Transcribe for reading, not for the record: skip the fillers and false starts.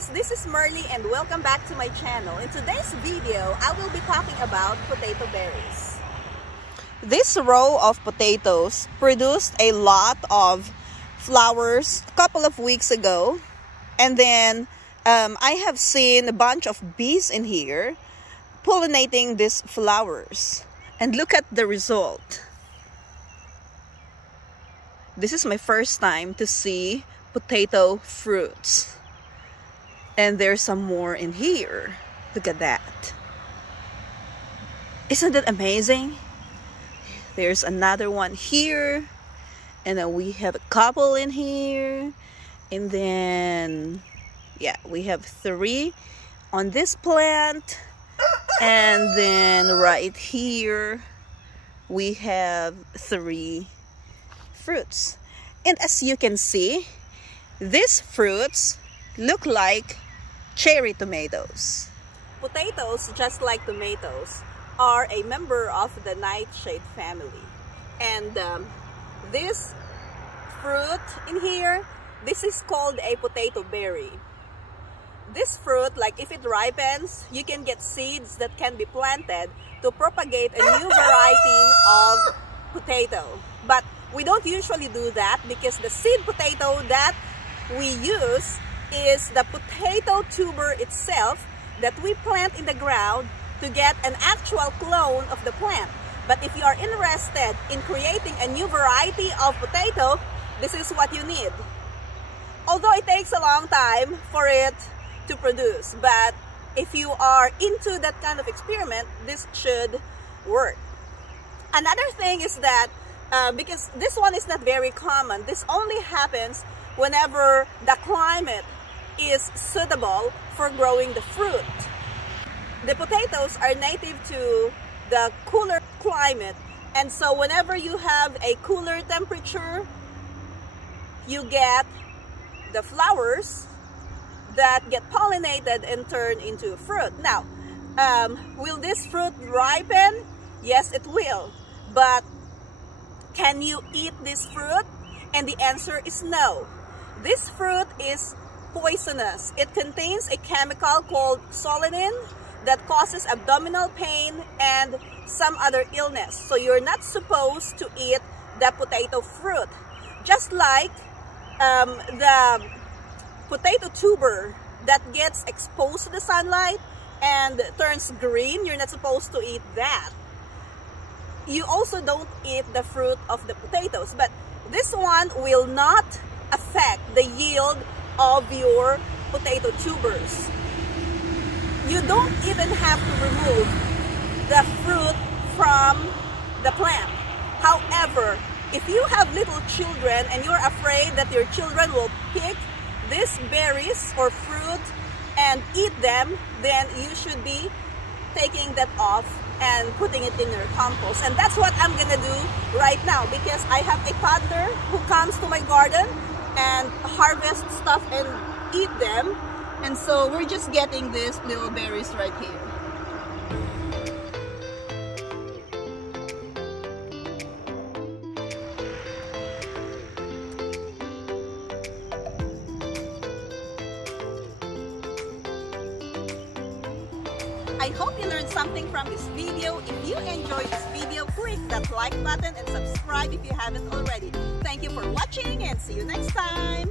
guys, this is Merly and welcome back to my channel. In today's video, I will be talking about potato berries. This row of potatoes produced a lot of flowers a couple of weeks ago. And then I have seen a bunch of bees in here pollinating these flowers. And look at the result. This is my first time to see potato fruits. And there's some more in here. Look at that. Isn't it amazing? There's another one here. And then we have a couple in here. And then, yeah, we have 3 on this plant. And then right here, we have 3 fruits. And as you can see, these fruits look like cherry tomatoes. Potatoes, just like tomatoes, are a member of the nightshade family. And this fruit in here, this is called a potato berry. This fruit, like if it ripens, you can get seeds that can be planted to propagate a new variety of potato. But we don't usually do that because the seed potato that we use is the potato tuber itself that we plant in the ground to get an actual clone of the plant. But if you are interested in creating a new variety of potato, this is what you need. Although it takes a long time for it to produce, but if you are into that kind of experiment, this should work. Another thing is that because this one is not very common, this only happens whenever the climate is suitable for growing the fruit. The potatoes are native to the cooler climate, and so whenever you have a cooler temperature, you get the flowers that get pollinated and turn into fruit. Now, will this fruit ripen? Yes, it will. But can you eat this fruit? And the answer is no. This fruit is poisonous. It contains a chemical called solanine that causes abdominal pain and some other illness. So you're not supposed to eat the potato fruit. Just like the potato tuber that gets exposed to the sunlight and turns green, you're not supposed to eat that. You also don't eat the fruit of the potatoes, but this one will not affect the yield of your potato tubers. You don't even have to remove the fruit from the plant. However, if you have little children and you're afraid that your children will pick these berries or fruit and eat them, then you should be taking that off and putting it in your compost. And that's what I'm gonna do right now because I have a toddler who comes to my garden and harvest stuff and eat them. And so we're just getting these little berries right here. I hope you learned something from this video. If you enjoyed this video, click that like button and subscribe if you haven't already. Thank you for watching and see you next time.